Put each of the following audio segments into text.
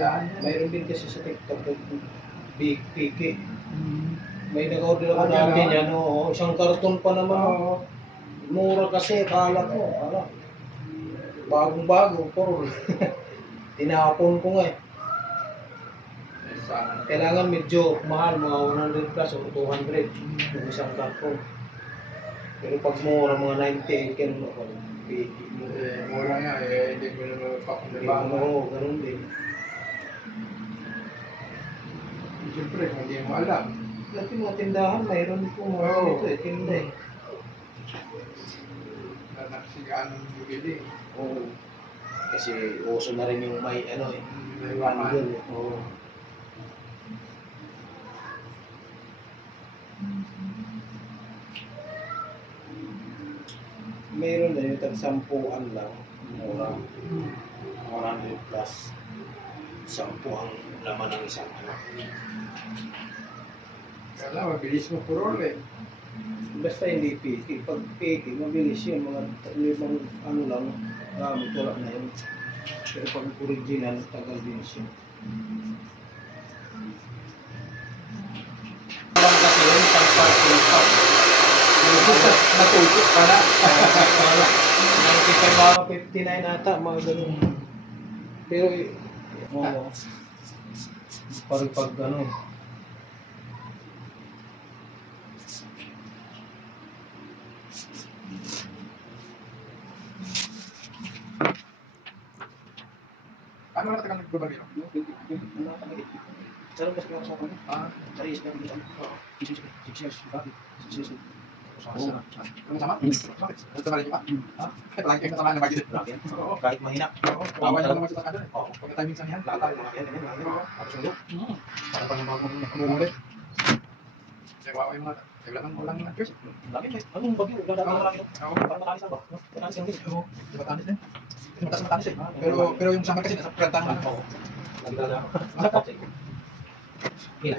Saan? Mayroon din kasi sa TikTok, Big Piki. May nag-order ako dati niyan, isang karton pa naman. Mura kasi, kala ko, bagong-bago, puro. Tinapon ko nga eh. Kailangan medyo mahal, mga 100 plus o 200 yung isang karton. Pero pag mura, mga 98, ganun ako. Mura nga eh, hindi ko naman pakundibangan. Oo, ganun din. Siyempre, hindi mo alam. Dati mga tindahan, mayroon po mga dito eh, tinda eh. Nasigaan ng bibili. Oo. Kasi uso na rin yung may ano eh. May bundle eh. Oo. Mayroon na yung tag-sampuan lang. Mura. 100 plus. 10 ang laman ng isang ano. Kala, mabilis mo purol eh. Basta hindi piki. Pag piki, mabilis yun. Mga 5 ano lang, gamit wala na yun. Pero pag original, tagal din siya. Lang kasi yun, isang part. Natulog ka na. 95 59 ata, mga ganun. Pero, oo. Parang pag ano. Ano na tagal nagbabagyo? Sarap kasi ako sa akin. Sa is na bilang. 6 years. Bakit? 6 years. Ano sama? Bakit? Ano sama rin yung lagi kayong nasama ng bagyo. Oo, kahit mahina. Kawawa niya naman sa sakada. Pagka-timing sa niyan, lahat tayo mga yan. Tapos yung look. Parang pang bagong Umulit. Kawawa yung mga walang choice. Lagi may, anong bagyo? Marami. Parang matalis na ba? Matalis yung din. Matalis din. Matalis eh. Pero yung summer kasi nasa prantahan na. Oo. Lagi talaga. Masarap. Hila.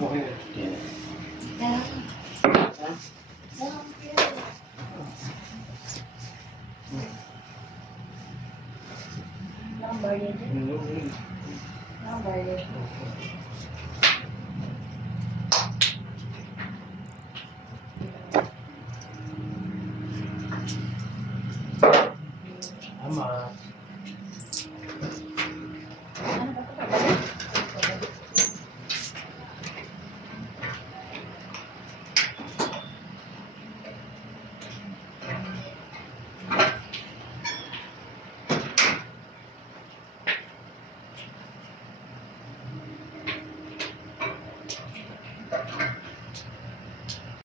Okay. Number yun. Number yun.